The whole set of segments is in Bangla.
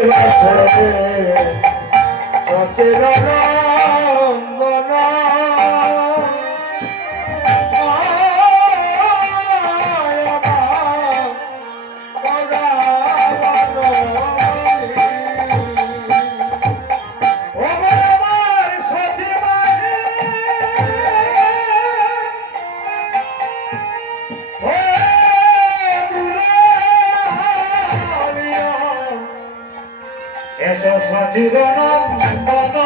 এসো সচিদানন্দন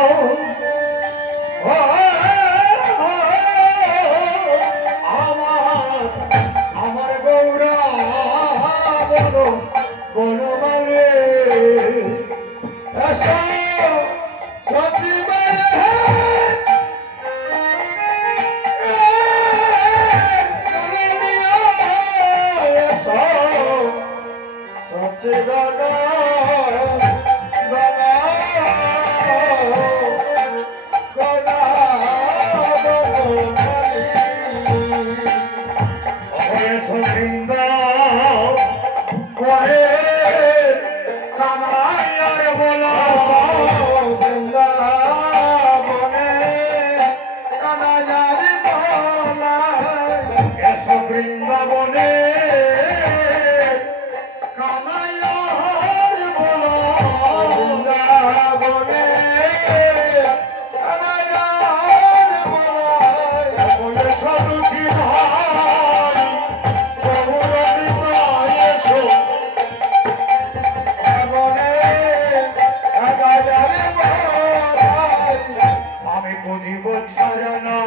আমার গৌরা বলো বলো মানে এসো বৃন্দাবনে কানাইয়ার বলো বৃন্দাবনে কানাইয়ার বলো সরুচি ভাই বহুরবি এসো বনে আমি বুঝিব ছাড়া না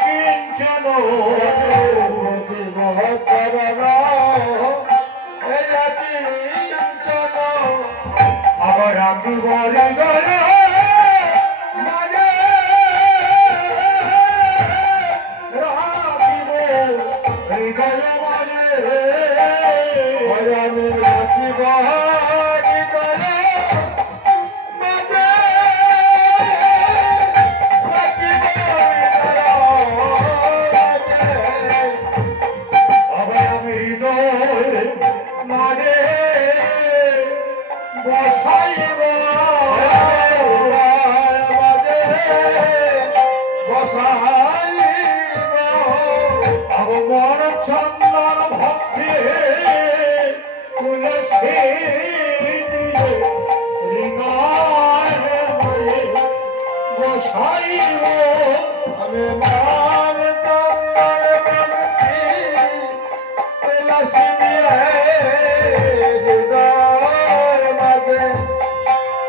কিঞ্চন আবার আমি বলি গলে মাঝে রাখিব হৃদয় মাঝে আমি রাখিব চন্দন ভক্তি তুলসী হৃদয় বসাইব আমি মান চন্দন ভক্তি তুলসী হৃদয় মাঝে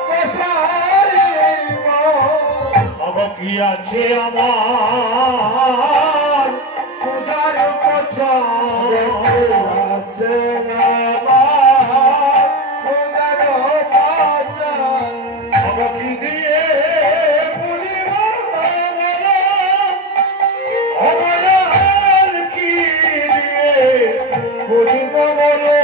বসাইব আব কি আছে আমার পূজার আছে কি দিয়ে অবলাল কি দিয়ে বলিব বলো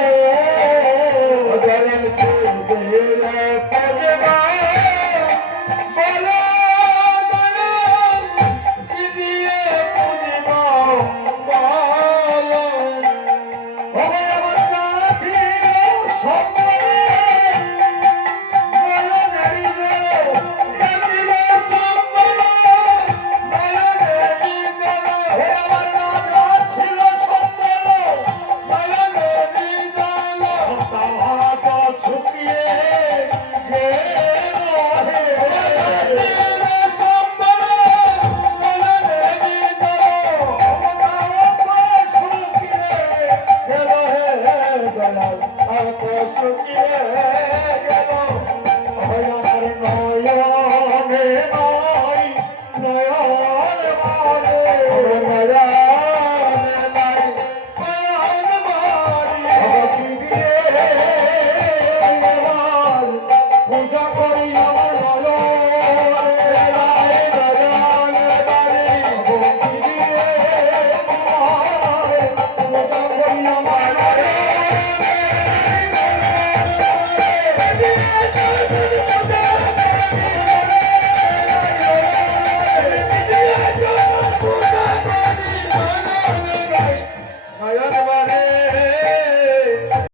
সুখিয়ে